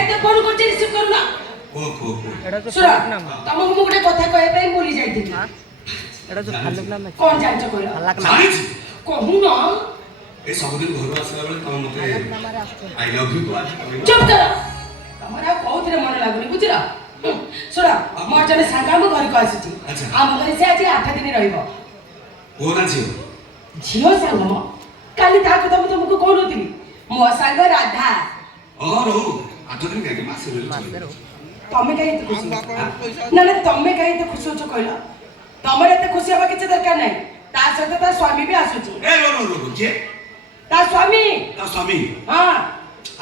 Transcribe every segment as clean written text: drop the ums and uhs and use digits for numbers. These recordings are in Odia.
এতে ফোন করছি রিসিভ করু না এটা তো শুনো ফালাক নাম তোমাকে মু গোটে কথা কয়ে পাই ভুলি যাইଥିଲି এটা তো ফালাক নাম কোন জানছ কইল ফালাক নাম জানিছি কহু না এই ସବୁଦିন ଘରୁ ଆସିଲା ବେଳେ ତମେ ମତେ নামারে আসছে ଆଇ ଲଭ୍ ୟୁ କହିଲ চুপ কর তোমার আর কোউথরে মনে লাগুনি বুঝিলা শুনো মোর জনে সাঙ্গ ଆମ ঘরକୁ ଆସିଛି ଆଚ୍ଛା। ଆମ ଘରେ ସେ ଆଜି 8 ଦିନ ରହିବ ପୁଅ ନା ଝିଅ ଝିଅ ସାଙ୍ଗ ମ କାଲି ତା କଥା ମୁଁ ତମକୁ କହୁନଥିଲି ମୋ ସାଙ୍ଗ ରାଧା ରହୁ 8 ଦିନ କାହିଁକି ମାସେ ରହିଲେ মাসের ଚଳିବ। ତମେ କାହିଁ ଏତେ ଖୁସି ନା ନା ତମେ କାହିଁ ଏତେ ଖୁସି ଅଛ କହିଲ ତମର ଏତେ ଖୁସି ହବା କିଛି ଦରକାର ନାହିଁ ତା ସହିତ ତା ସ୍ୱାମୀ ବି ଆସୁଛି ଏ ରୋ କିଏ ତା ସ୍ୱାମୀ ତା ସ୍ୱାମୀ ହଁ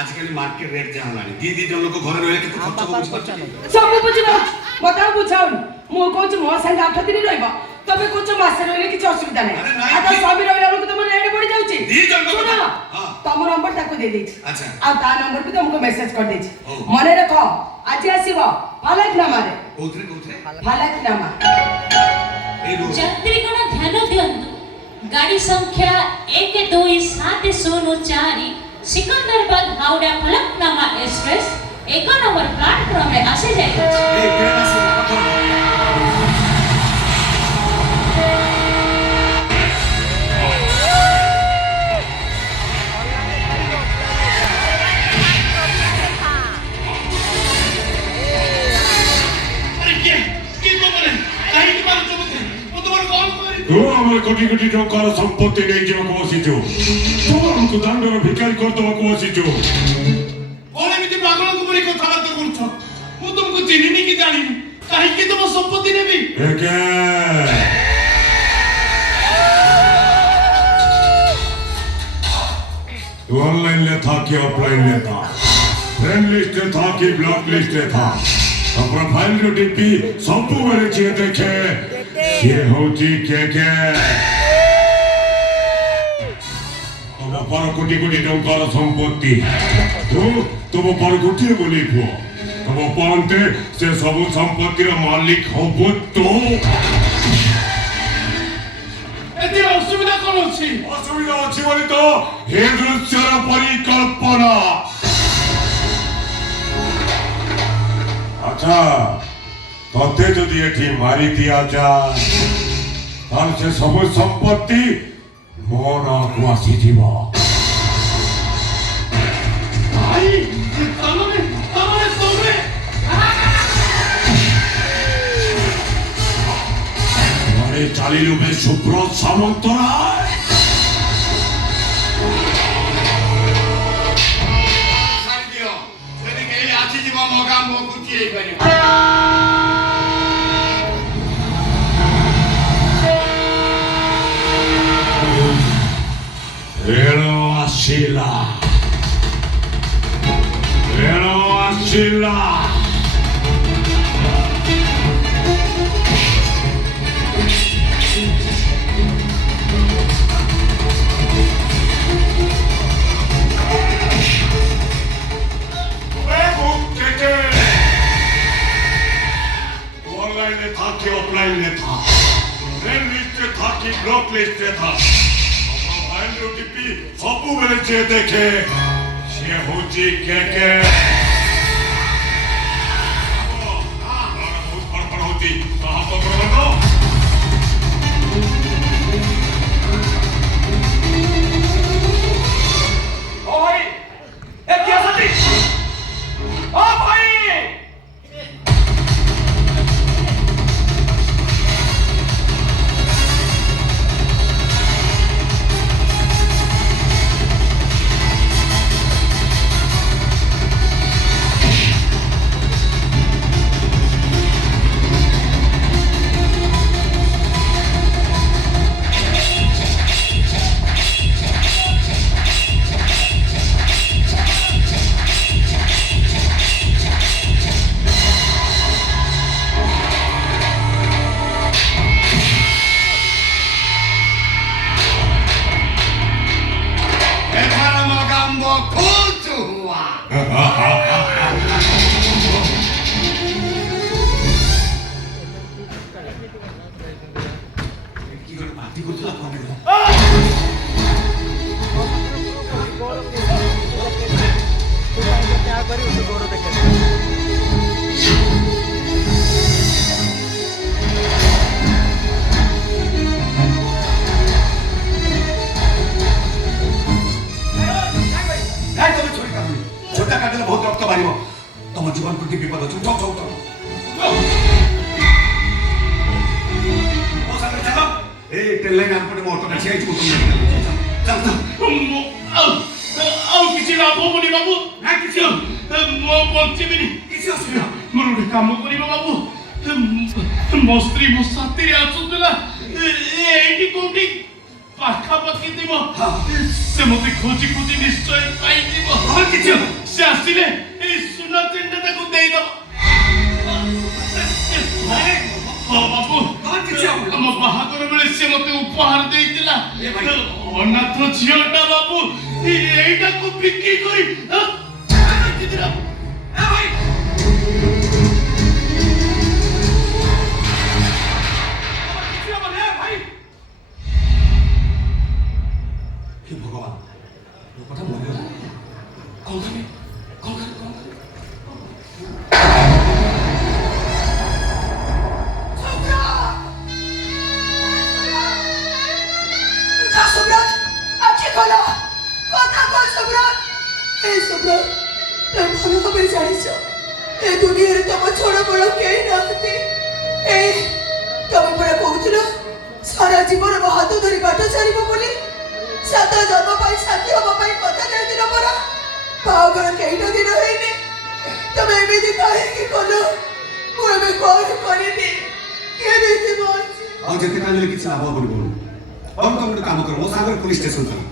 ଆଜିକାଲି ମାର୍କେଟ ରେଟ୍ ଯାହା ହେଲାଣି ଦି ଜଣ ଲୋକ ଘରେ ରହିଲେ କେତେ ଖର୍ଚ୍ଚ বাবার ହଉଛି খরচা নাই ସବୁ ବୁଝିପାରୁଛି ମତେ ଆଉ ବୁଝାଉନି ମୁଁ କହୁଛି ମୋ ସାଙ୍ଗେ 8 ଦିନ ରହିବ ତମେ କହୁଛ ମାସେ ରହିଲେ କିଛି ଅସୁବିଧା ନାହିଁ ଆରେ ନାଇଁ, ଆଉ ତା ସ୍ୱାମୀ ରହିଲା ବେଳକୁ ତମର ରେଟ୍ ବଢି ଯାଉଛି ଦି ଜଣଙ୍କ ଶୁଣ କଥା। ହଁ। ତମ ନମ୍ବର ତାକୁ ଦେଇ ଦେଇଛି ଆଚ୍ଛା। ଆଉ ତା ନମ୍ବର ବି ତମକୁ ମେସେଜ କରିଦେଇଛି ହଉ। ମନେ ରଖ ଆଜି ଆସିବ ଫାଲାକନାମାରେ କୋଉଥିରେ ଫାଲାକନାମା ଏଇ ରୋ ଯାତ୍ରୀଗଣ ଧ୍ୟାନ ଦିଅନ୍ତୁ ଗାଡ଼ି ସଂଖ୍ୟା 12704 ସିକନ୍ଦରାବାଦ ହାଉଡା ଫଲକନାମା ଏକ୍ସପ୍ରେସ 1 ନମ୍ବର ପ୍ଲାଟଫର୍ମରେ ଆସିଯାଇଛି ଏ ଟ୍ରେନ୍ ଆସିଲା ତୁ ଆମର କୋଟି କୋଟି ଟଙ୍କାର ସମ୍ପତ୍ତି ନେଇଯିବାକୁ ବସିଛୁ ତୁ ଆମକୁ ଦାଣ୍ଡର ଭିକାରୀ କରିଦେବାକୁ ବସିଛୁ କଣ ଏମିତି ପାଗଳକୁ ପରି କଥାବାର୍ତ୍ତା କରୁଛ ମୁଁ ତୁମକୁ ଚିହ୍ନିନି କି ଜାଣିନି କାହିଁକି ତମ ସମ୍ପତ୍ତି ନେବି ଏକେ तू ऑनलाइन ले था कि ऑफलाइन ले था फ्रेंड लिस्ट में था कि ब्लॉक लिस्ट में था और प्रोफाइल जो डीपी सब मेरे चीज देखे ये होची के तुम पर कोटी कोटी टंकार संपत्ति तुम पर गोटे बोली पुओ तुम पांते से सब संपत्तिर मालिक हबो तो ଏଥିରେ ଅସୁବିଧା କଣ ଅଛି असुविधा अच्छी बोली तो हे दृश्यर परिकल्पना अच्छा तते যদি এটি মারি দিয়া যায় তাহলে সে সব সম্পত্তি মনকু আসিଯିବ ଭାଇ ତମେ ତମେ ঘরে চালিলু বে সুব্রত সামন্তরায় ଛାଡ଼ି ଦିଅ ଯଦି କେହି ଆସିଯିବ ମଗା ମୁହଁକୁ କିଏ କରିବ ରେଳ ଆସିଲା ରେଳ ଆସିଲା ऑनलाइन में था कि ऑफलाइन में था फ्रेंड लिस्ट में था कि ब्लॉक लिस्ट में था मोबाइल ओटीपी सब बेले जे देखे से होची के बहुत बड़ होती कहां पर बनो ଓ ଭାଇ ଏ କିଏ ଅଛନ୍ତି ଓ ଭାଇ ପାରିବୁ ସେ ଗୋର ଦେଖେ ନାଇଁ ତମେ ଛୁରୀ କାଟୁନି ଛୋଟା କାଟିଲେ ବହୁତ ରକ୍ତ ବାହାରିବ ତମ ଜୀବନ ପ୍ରତି ବିପଦ ଅଛି ଉଠ ଉଠ ମୋ ସାଙ୍ଗରେ ଚାଲ ଏ ଟ୍ରେନ୍ ଲାଇନ୍ ଆମପଟେ ମୋ ଅଟୋଟା ଠିଆ ହେଇଛି ମୁଁ ତମକୁ ଆଉ କିଛି ଲାଭ ହବନି ବାବୁ ନା କିଛି ମୁଁ ବଞ୍ଚିବିନି କିଛି ଅସୁବିଧା ମୋର ଗୋଟେ କାମ କରିବ ବାବୁ ମୋ ସ୍ତ୍ରୀ ମୋ ସାଥିରେ ଆସୁଥିଲା ଏଇଠି କୋଉଠି ପାଖାପାଖି ଥିବ ସେ ମତେ ଖୋଜି ଖୋଜି ନିଶ୍ଚୟ ପାଇଯିବ କିଛି ସେ ଆସିଲେ ଏଇ ସୁନା ଚେନଟା ତାକୁ ଦେଇଦବ ହଁ ବାବୁ ଆମ ବାହାଘର ବେଳେ ସେ ମତେ ଉପହାର ଦେଇଥିଲା ଅନାଥ ଝିଅଟା ବାବୁ ଏଇଟାକୁ ବିକ୍ରି କରି हे भगवान लोकटा मरिगला कौन करे সম্রাট আজকে খোলো কথা বল সম্রাট এই সম্রাট তুমি ভালোভাবে জানিস এই দুনিয়ার তোমার ছোট বড় কেউ নাহাନ୍ତି এই তুমি পরে কହୁଥିଲ সারা জীবন ମୋ ହାତ ଧରି ବାଟ ଚାଲିବ ବୋଲି ସାତ ଜନ୍ମ ପାଇଁ ସାଥୀ ହବା ପାଇଁ କଥା ଦେଇଥିଲ ପରା ବାହାଘର କେଇଟା ଦିନ ହେଇନି ତମେ ଏମିତି କାହିଁକି କଲ ମୁଁ ଏବେ କଣ କରିବି କେମିତି ବଞ୍ଚି ଆଉ ଯେତେ କାନ୍ଦଲେ କିଛି ଲାଭ ହବନି ବୋଲ और तुम काम करो वो सागर पुलिस स्टेशन चलो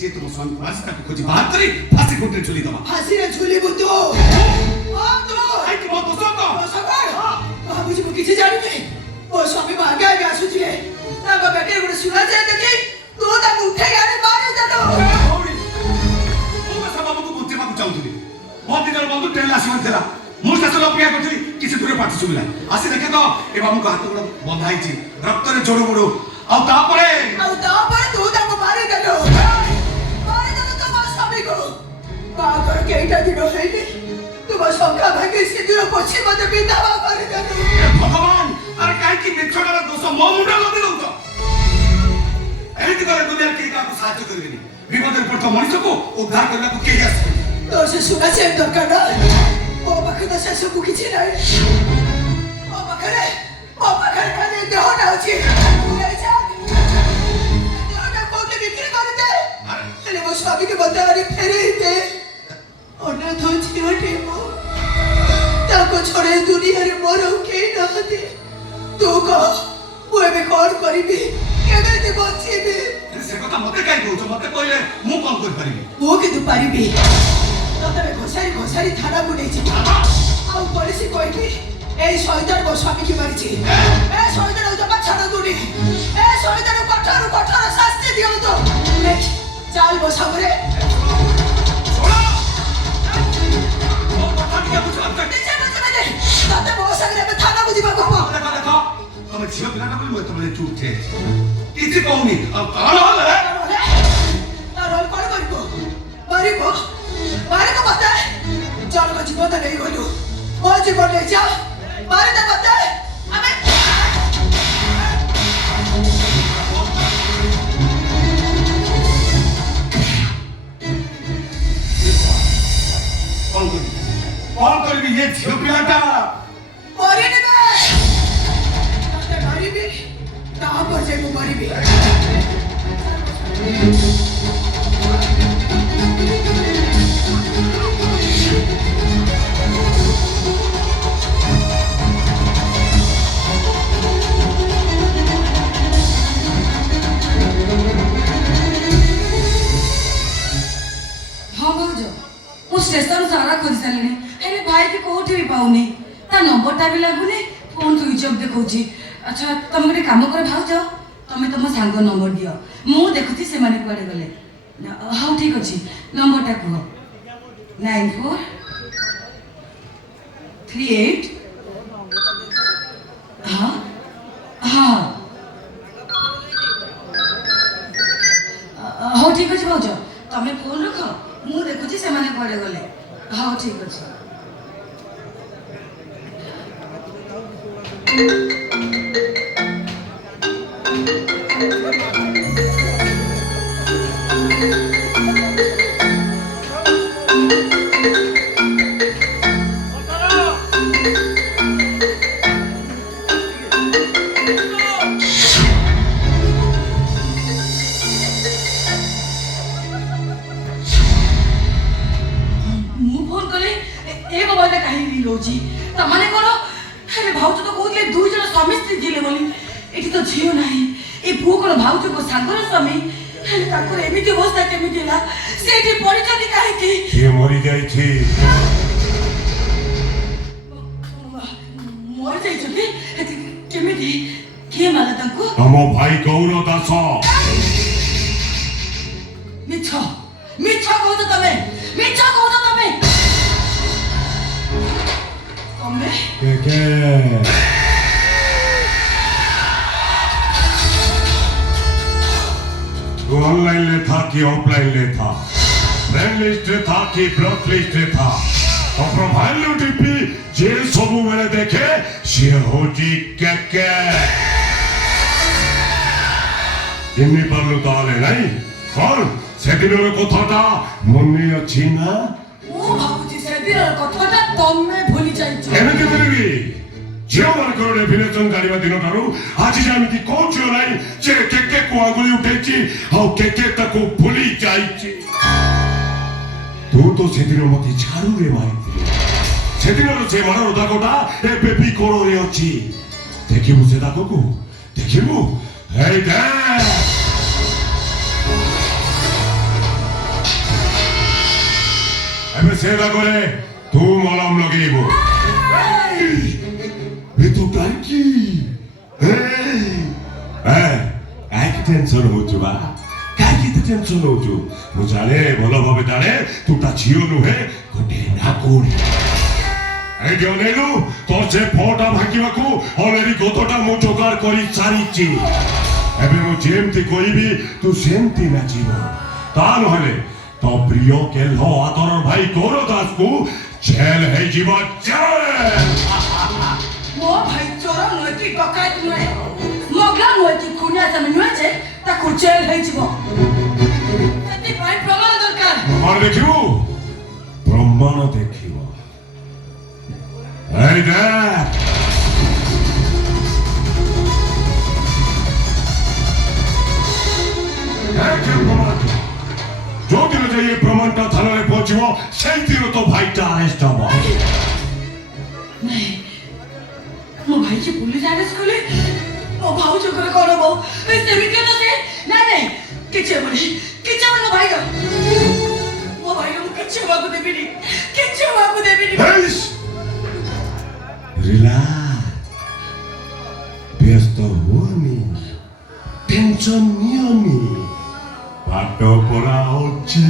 जे तुम स्वामी फांसी ताको खोजी बाहर करी फांसी कोटे झुली दबा फांसी रे झुली बुतो आई कि बहुत दोस्तों को सबर हां मुझे किसी जानी नहीं वो स्वामी भागे आगे आसुथिले ताको बेटे गुडे सुना जाय देखि तू ताको उठाई आने मारे जानो ମୁଁ ସବୁ ବାବୁକୁ ବୁଝେଇବାକୁ ଚାହୁଁଥିଲି ବହୁତ ଦିନର ବନ୍ଧୁ ଟ୍ରେନ୍ ଆସିବାର ଥିଲା ମୁଁ ଷ୍ଟେସନ ଅପେକ୍ଷା କରିଥିଲି କିଛି ଦୂରେ ପାଟି ଶୁଭିଲା ଆସି ଦେଖେ ତ ଏ ବାବୁଙ୍କ ହାତ ଗୋଡ଼ ବନ୍ଧା ହେଇଛି ରକ୍ତରେ ଜୋଡୁ ଗୋଡୁ ଆଉ ତାପରେ ତୁ ତାକୁ ମାରି ଦେଲୁ ତମ ସ୍ୱାମୀକୁ ବାହାଘର କେଇଟା ଦିନ ହେଇନି ତୁମ ଶଙ୍କା ଭାଙ୍ଗି ସିନ୍ଦୁର ପୋଛି ମତେ ବିଧବା କରିଦେଲୁ ଭଗବାନ ଆରେ କାହିଁକି ମିଛଟାର ଦୋଷ ମୋ ମୁଣ୍ଡ ଲଦି ଦଉଛ ଏମିତି କଲେ ଦୁନିଆରେ କେହି କାହାକୁ ସାହାଯ୍ୟ କରିବେନି ବିପଦରେ ପଡୁଥିବା ମଣିଷକୁ ଉଦ୍ଧାର କରିବାକୁ କେହି ଆସିବେନି ତୋର ସେ ସୁନା ଚେନ୍ ଦରକାର ନା ମୋ ପାଖରେ ତ ସେ ସବୁ କିଛି ନାହିଁ ମୋ ପାଖରେ ଖାଲି ଦେହଟା ଅଛି ଦେହଟା କୋଉଠି ବିକ୍ରି କରିଦେ ହେଲେ ମୋ ସ୍ୱାମୀକି ମୋତେ ଆଣି ଫେରେଇ ଦେ ଅନାଥ ଝିଅଟେ ମୁଁ ତାକୁ ଛଡେଇ ଦୁନିଆରେ ମୋର କେହି ନାହାନ୍ତି ତୁ କହ ମୁଁ ଏବେ କଣ କରିବି କେମିତି ବଞ୍ଚିବି ସେ କଥା ମତେ କାହିଁ କହୁଛ ମତେ କହିଲେ ମୁଁ କଣ କରିପାରିବି ମୁଁ କିନ୍ତୁ ପାରିବି ତତେ ଘୋଷାରି ଥାନାକୁ ନେଇଯିବି ଆଉ ପୋଲିସ କହିବି এই শয়তান ମୋ ସ୍ୱାମୀକି ମାରିଛି ଏ ଶୟତାନ ଜମା ଛାଡ଼ନ୍ତୁନି ଏ ଶୟତାନ କଠୋର ଶାସ୍ତି ଦିଅନ୍ତୁ ଚାଲ ମୋ ସାଙ୍ଗରେ ତତେ ମୋ ସାଙ୍ଗରେ ଏବେ ଥାନାକୁ ଯିବାକୁ ହବ ଦେଖ ତମେ ଝିଅ ପିଲାଟା ବୋଲି ମୁଁ ଏତେବେଳେ ଚୁପ୍ ଠିଆ ହେଇଛି କିଛି କହୁନି ଆଉ କଣ ହେଲେ ତାର କଣ କରିବ ମାରିବ ମତେ ଜଣଙ୍କ ଜୀବନ ନେଇଗଲୁ ମୋ ଜୀବନ ନେଇଯା मारे मत हमें कौन कर ये झियो पिलाटा मारी नहीं मैं मारी भी कहां पर जे मारी भी स्टेशन सारा खोज सारे हेले भाई के कोठी भी पाऊनी ता नंबरटा भी लागुनी फोन स्विच ऑफ देखौची अच्छा तुम गोटे काम कर भाउज तुम तुम सांग नंबर दियो मु देखुती से माने कुआडे गले हाउ ठीक अछि नंबरटा कहो 9438 हां हां हाउ ठीक अछि भाउज तुम फोन रख मु देखुची ସେମାନେ କୁଆଡ଼େ ଗଲେ ହଉ ଠିକ ଅଛି ମୁଁ ଫୋନ କଲି ଏ ମୋବାଇଲଟା କାହିଁକି ରିଙ୍ଗ ହଉଛି ତାମାନେ କଣ ଆରେ ଭାଉଜ ତ କହୁଥିଲେ ଦୁଇ ଜଣ ସ୍ୱାମୀ ସ୍ତ୍ରୀ ଥିଲେ ବୋଲି ଏଠି ତ ଝିଅ ନାହିଁ ଏ ପୁଅ କଣ ଭାଉଜଙ୍କ ସାଙ୍ଗର ସ୍ୱାମୀ ହେଲେ ତାଙ୍କର ଏମିତି ଅବସ୍ଥା କେମିତି ହେଲା ସେଇଠି ପଡ଼ିଛନ୍ତି କାହିଁକି ସିଏ ମରିଯାଇଛି। ମରିଯାଇଛନ୍ତି କେମିତି କିଏ ମାରିଲା ତାଙ୍କୁ ଆମ ଭାଇ ଗୌର ଦାସ। ମିଛ ମିଛ କହୁଛ ତମେ ମିଛ କହୁଛ ତମେ ତମେ কে तू ऑनलाइन ले था कि ऑफलाइन ले था, फ्रेंड लिस्ट रे था कि ब्लॉक लिस्ट रे था, तो प्रोफाइल टीपी जे सब बेले देखे सी होची के इन्नी परलु ताले नहीं और सेदिनर कथाटा मने अछि ना ମୁଁ ଭାବୁଛି ସେଦିନର କଥାଟା ତମେ ଭୁଲି ଯାଇଛ ଏମିତି କରିବି ଝିଅମାନଙ୍କର ଡେଫିନେସନ ଜାଣିବା ଦିନଠାରୁ ଆଜି ଯେମିତି କୋଉ ଝିଅ ନାହିଁ ଯେ କେକେ କୁ ଆଙ୍ଗୁଳି ଉଠେଇଛି ଆଉ କେକେ ତାକୁ ଭୁଲି ଯାଇଛି। ତୁ ତ ସେଦିନ ମତେ ଝାଡୁରେ ମାରିଥିଲୁ ସେଦିନର ସେ ମାଡ଼ର ଦାଗଟା ଏବେ ବି କୋଳରେ ଅଛି ଦେଖିବୁ ସେ ଦାଗକୁ ଦେଖିବୁ ହେଇ ଦେ ଏବେ ସେ ଦାଗରେ ତୁ ମଲମ ଲଗେଇବୁ। ये तो काकी काकी टेंशन हो जुबा काकी तो टेंशन हो जु मु जाने भलो भाबे जाने तू ता झियो नुहे गोटे नाकुड़ी ए जनेलु तो से फोटा भागिबाकू ऑलरेडी गोतोटा मु जोगार करी सारीची एबे मु जेमती कोइबी तू सेमती नाचिबो ता नहले तो प्रिय केल्हो आदर भाई गौर दास को जेल है जीवा जेल ମୋ ଭାଇ ଚୋର ନୁହେଁ କି ଡକାୟତ ନୁହେଁ ମଗଲା ନୁହେଁ କି ଖୁଣିଆ ଜମି ନୁହେଁ ଯେ ତାକୁ ଜେଲ ହେଇଯିବ ସେଥିପାଇଁ ପ୍ରମାଣ ଦରକାର प्रमाण देखिबो प्रमाण देखिबो एई दे जो दिन जे ये प्रमाणटा थानारे पहुंचिबो सेई दिन तो भाईटा अरेस्ट हबो नहीं ମୋ ଭାଇକି ପୁଲିସ ଆରେଷ୍ଟ କଲେ ମୋ ଭାଉଜଙ୍କର କଣ ହବ ସେମିତି ତ ସେ ନାଇଁ ନାଇଁ କିଛି ହେବନି ମୋ ଭାଇର ମୁଁ କିଛି ହବାକୁ ଦେବିନି Hey! Relax. ବ୍ୟସ୍ତ ହୁଅନି ଟେନସନ ନିଅନି ପାଠ ପଢା ଅଛି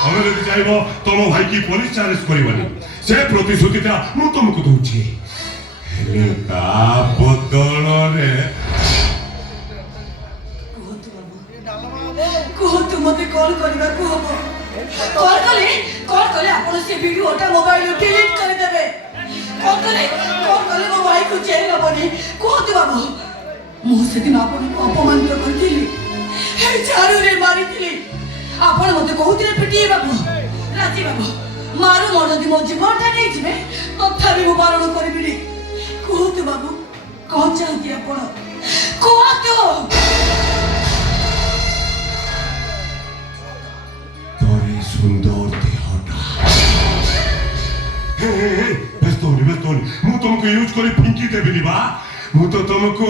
ଆମେ ଯଦି ଚାହିଁବ ତମ ଭାଇକି ପୋଲିସ ଆରେଷ୍ଟ କରିବନି ସେ ପ୍ରତିଶ୍ରୁତିଟା ମୁଁ ତମକୁ ଦଉଛି ହେଲେ ତା ବଦଳରେ କୁହନ୍ତୁ ମତେ କଲ୍ କରିବାକୁ ହବ କଲ୍ କଲେ ଆପଣ ସେ ଭିଡିଓଟା ମୋବାଇଲରୁ ଡିଲିଟ କରିଦେବେ କଲ୍ କଲେ ମୋ ଭାଇକୁ ଜେଲ ହବନି କୁହନ୍ତୁ ବାବୁ ମୁଁ ସେଦିନ ଆପଣଙ୍କୁ ଅପମାନିତ କରିଥିଲି ଝାଡୁରେ ମାରିଥିଲି ଆପଣ ମତେ କହୁଥିଲେ ପିଟିବାକୁ ରାଜି ବାବୁ ମାରୁ ମୋର ଯଦି ମୋ ଜୀବନଟା ନେଇଯିବେ ତଥାପି ମୁଁ ବାରଣ କରିବିନି କୁହନ୍ତୁ ବାବୁ କଣ ଚାହାନ୍ତି ଆପଣ କୁହନ୍ତୁ ତୋରି ସୁନ୍ଦର ଦେହଟା ବ୍ୟସ୍ତ ହଉନି ମୁଁ ତମକୁ ୟୁଜ କରି ଫିଙ୍କି ଦେବିନି ବା ମୁଁ ତ ତମକୁ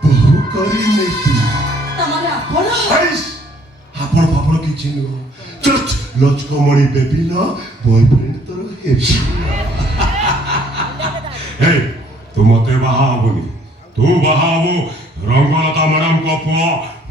ବହୁ କରି ନେବି ତାମାନେ ଆପଣ ଆପଣ ଫାପଣ କିଛି ନୁହଁ ଜଷ୍ଟ ଲଚକମଣି ବେବିଲ ବୟଫ୍ରେଣ୍ଡ ତୋର ହେବି ତୁ ମତେ ବାହା ହବୁନି ତୁ ବାହା ହବୁ ରଙ୍ଗଲତା ମ୍ୟାଡାମଙ୍କ ପୁଅ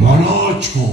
ମନୋଜକୁ